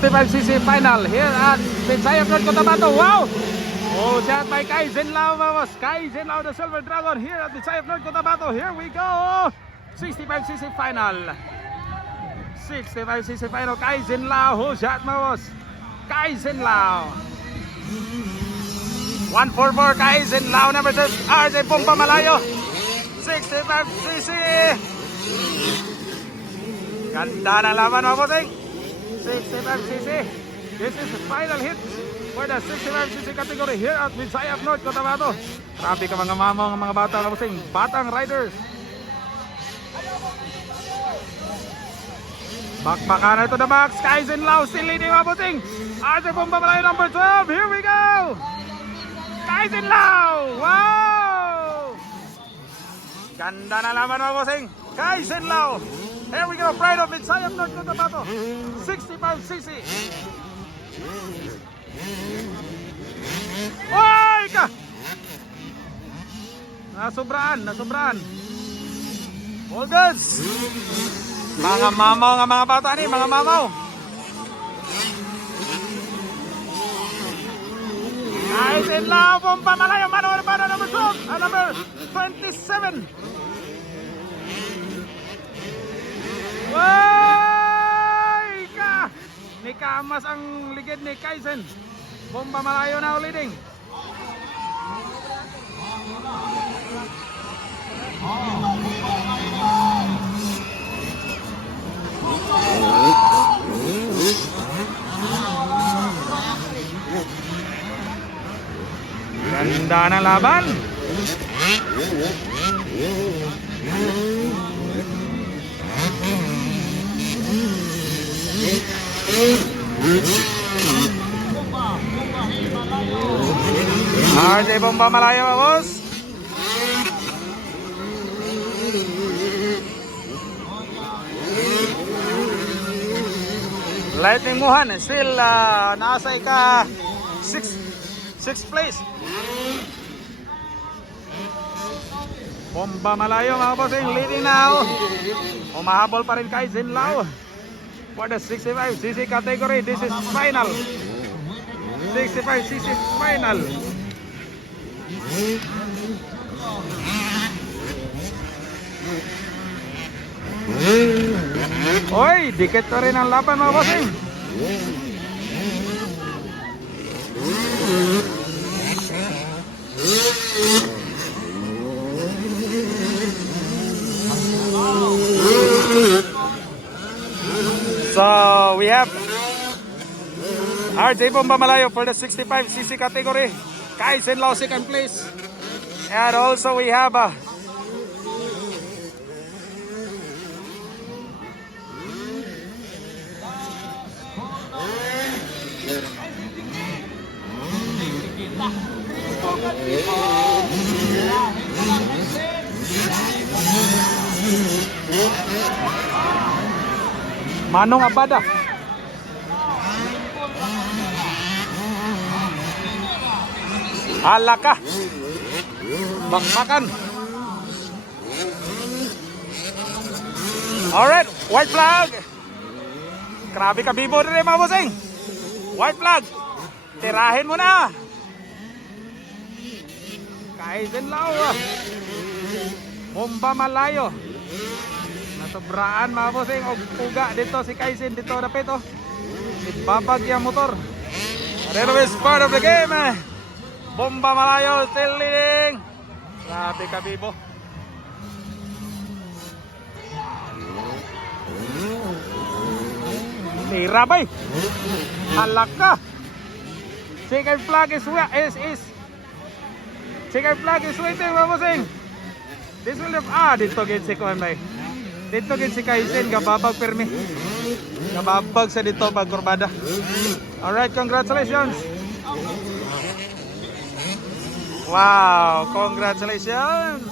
65cc final here at Visayan North Cotabato. Wow! Oh, shot by Kaizen Lao, vamos. Kaizen Lao, the Silver Dragon here at Visayan North Cotabato. Here we go. 65cc final. 65cc final. Kaizen Lao. Oh, shot, vamos. Kaizen Lao. 144 Kaizen Lao number 2. RJ Bomba Malayo. 65cc. Ganda na laban, mga bossing. 65cc. This is the final hit for the 65cc category here at Visayan North Cotabato. Grabe ka mga mamong, mga bata, mga bossing. Batang riders. Bakbakan ito the box. Kaizen Lao still leading, mga bossing. RJ Bomba Malayo number 12. Here we go. Kaizen Lao. Wow! Ganda na laban, mga bossing. Kaizen Lao. Here we go, pride of Visayan North Cotabato. 65cc. Oy ka! Nasobraan. All goods. Mga mamaw nga mga bata ni, mga mamaw. Kaizen Lao, Bomba Malayo, Mano number 12, number 27. Way ka! Ni Kamas ang ligid ni Kaizen. Bomba Malayo na leading. Ganda ng laban. RJ Bomba Malayo, boss. Lightning Muhan still nasa ika 6th place. Bomba Malayo, mga bossing, leading now. Umahabol pa rin Kaizen Lao for the 65cc category. This is final. 65cc final. Oy, dikit pa rin ang laban, mga bossing. So we have RJ Bomba Malayo for the 65cc category. Kaizen Lao second place. And also we have Manong Abada. Halaka. Bakbakan. Alright, white flag. Grabe ka bibo rin, mga bossing. White flag. Tirahin mo na. Kaizen Lao. Bomba Malayo. Nasobraan, mga bossing. Uga dito si Kaizen dito dapit oh. Ibabag yung motor. Pero is part of the game. Bomba Malayo still leading. Grabe ka bibo. Tirabay. Halaka. Second flag is second flag is waiting, mga bossing. This will have dito gid si Kuan bay. Dito gid si Kaizen gababag permi. Gababag sa dito pag kurbada. All right, congratulations. Wow, congratulations.